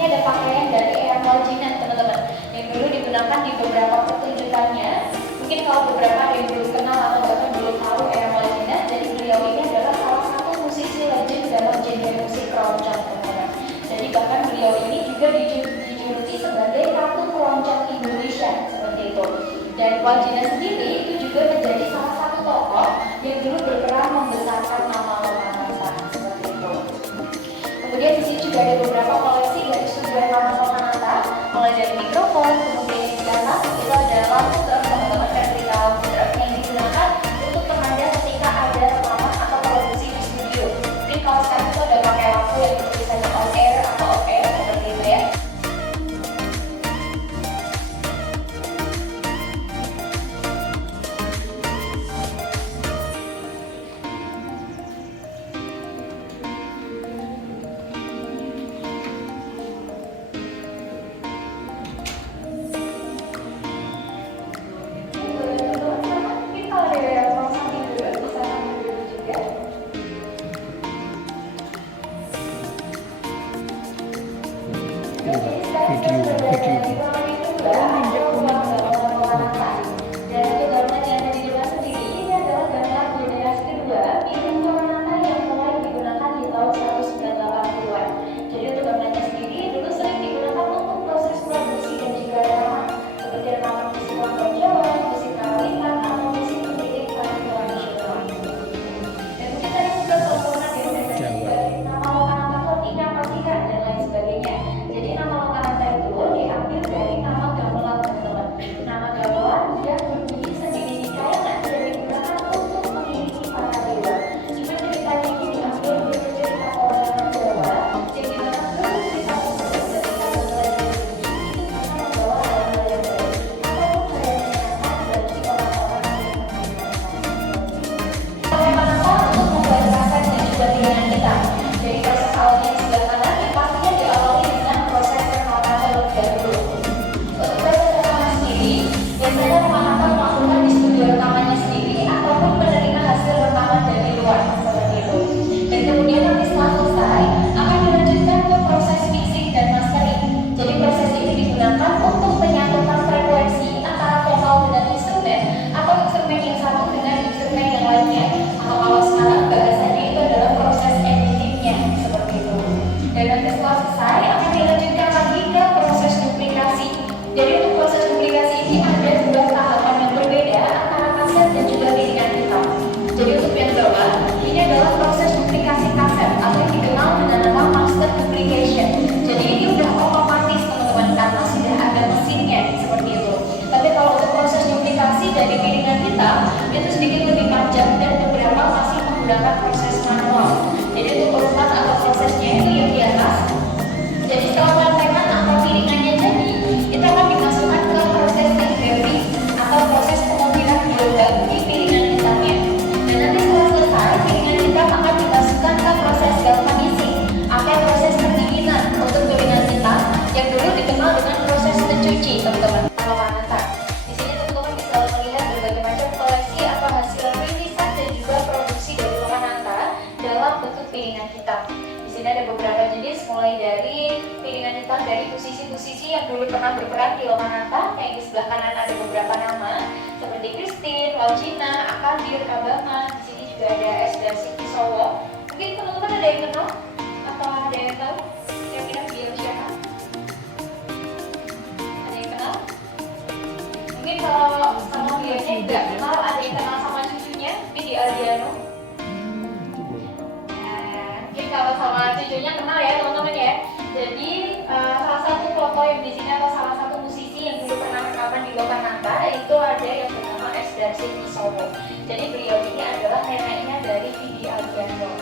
sini ada pakaian dari Eyang Walijinan teman-teman, yang dulu digunakan di beberapa pertunjukannya. Mungkin kalau beberapa ada yang belum kenal atau bahkan belum tahu Eyang Walijinan, jadi beliau ini adalah salah satu musisi legend dalam genre musik keroncong teman-teman. Jadi bahkan beliau ini juga dijuluki sebagai Ratu Keroncong Indonesia seperti itu. Dan Walijinan sendiri itu juga menjadi salah satu tokoh yang dulu berperan membesarkan nama Lokananta seperti itu. Kemudian di sini juga ada beberapa koleksi dari sumber nama Lokananta, mulai dari mikrofon, kemudian di atas itu ada lampu drum teman-teman, vertikal lampu drum yang digunakan untuk penanda ketika ada rekaman atau produksi di studio. Mungkin kalau sekarang itu ada pakai lampu yang tulisannya on air atau off air seperti itu ya. Musisi-musisi yang dulu pernah berperan di Lokananta, kayak di sebelah kanan ada beberapa nama seperti Christine, Waljina, Akadir, Kabama. Di sini juga ada Esda Sikisowo. Mungkin teman-teman ada yang kenal atau ada yang tahu kira-kira beliau siapa? Ada yang kenal? Mungkin kalau sama beliaunya nggak kenal, ada yang kenal sama cucunya, Vidi Aldiano. Nah, mungkin kalau sama cucunya kenal ya teman-teman ya. Jadi salah satu foto yang di sini atau salah satu musisi yang dulu pernah rekaman di Lokananta itu ada yang bernama Esda Sikisowo. Jadi beliau ini adalah neneknya dari Vidi Aldiano.